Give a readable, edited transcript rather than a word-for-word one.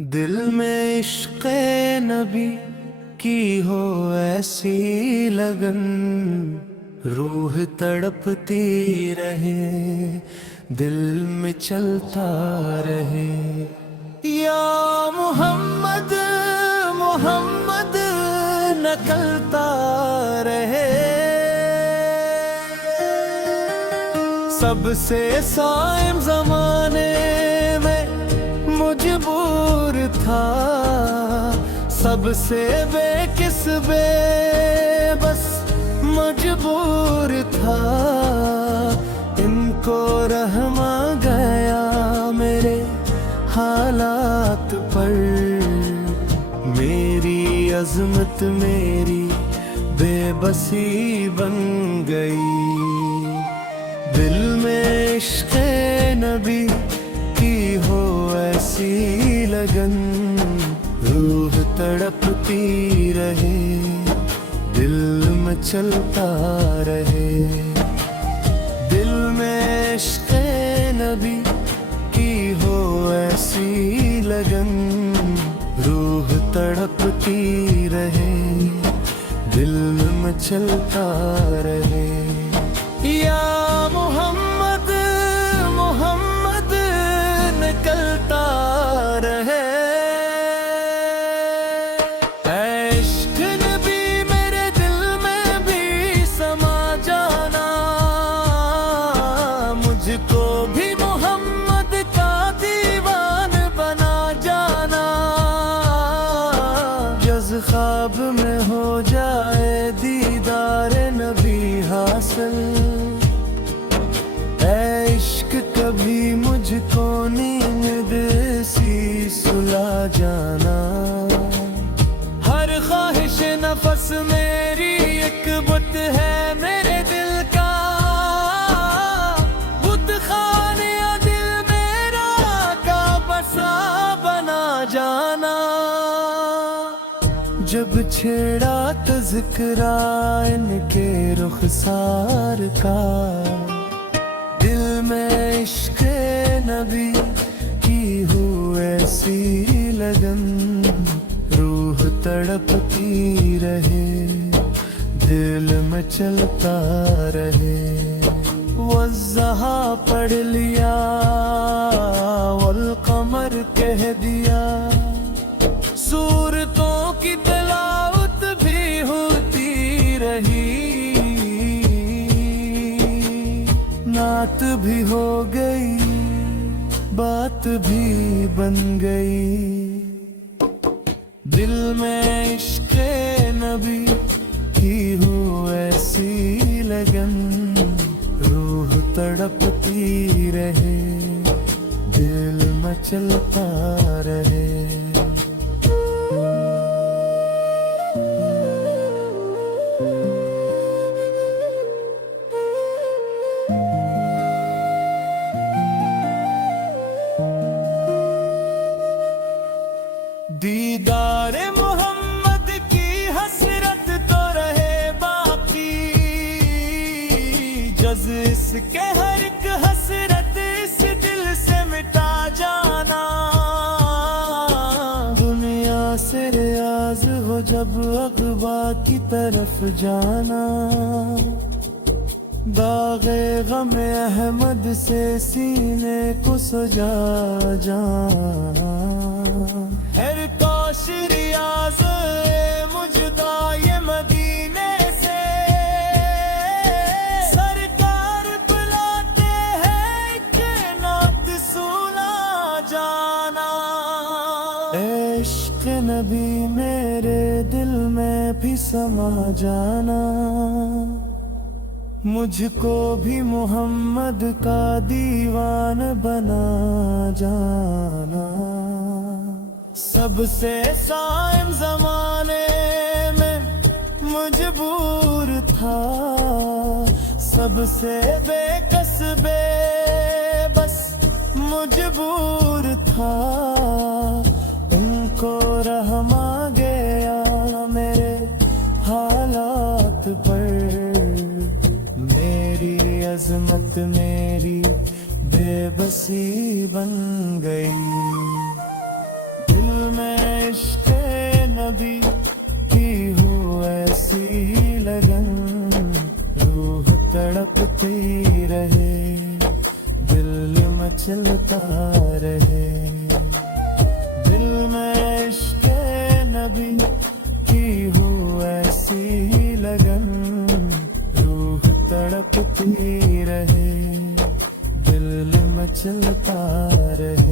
दिल में इश्क़ नबी की हो ऐसी लगन, रूह तड़पती रहे, दिल में चलता रहे। या मोहम्मद मोहम्मद नकलता रहे। सबसे साइम ज़माने में मजबूर था, सबसे बेकिस बेबस मजबूर था। इनको रहमा गया मेरे हालात पर, मेरी अज़मत मेरी बेबसी बन गई। दिल में इश्क़ नबी की हो ऐसी लगन, रूह तड़पती रहे, दिल में चलता रहे। दिल में इश्क़ नबी की हो ऐसी लगन, रूह तड़पती रहे, दिल में चलता रहे। या मोहम्मद मोहम्मद निकलता रहे। इश्क़ नबी मेरे दिल में भी समा जाना, मुझको भी मोहम्मद का दीवान बना जाना। जज़ ख्वाब में हो जाए दीदार नबी हासिल, इश्क कभी मुझको नींद सी सुला जाना। हर ख्वाहिश नफस मेरी एक बुत है मेरे दिल का, बुत खाने दिल मेरा का बसा बना जाना। जब छेड़ा तज़किरा इनके रुखसार का, दिल में इश्क़ नबी की हो ऐसी लगन, रूह तड़पती रहे, दिल में चलता रहे। वज़्ज़हा पढ़ लिया वल क़मर कह दिया, सूरतों की तिलावत भी होती रही, नात भी हो गई, बात भी बन गई। दिल में इश्क़ नबी की हो ऐसी लगन, रूह तड़पती रहे, दिल में चलता रहे। दीदार मोहम्मद की हसरत तो रहे बाकी, जज़ इसके हर एक हसरत इस दिल से मिटा जाना। दुनिया से रियाज हो जब अगवा की तरफ जाना, दाग़े ग़म अहमद से सीने को सजा जाना। हर कोशिरियाज़ मुजदा ये मदीने से, सरकार बुलाते हैं कि नात सुना जाना। इश्क़ नबी मेरे दिल में भी समा जाना, मुझको भी मोहम्मद का दीवान बना जाना। सबसे साइम ज़माने में मजबूर था, सबसे बेकस बेबस मजबूर था। उनको रहमा गया मेरे हालात पर, मेरी अज़मत मेरी बेबसी बन गई। दिल में इश्क नबी की हो ऐसी लगन, रूह तड़पती रहे, दिल मचलता रहे। दिल में इश्क नबी की हो ऐसी लगन, रूह तड़पती रहे, दिल मचलता रहे।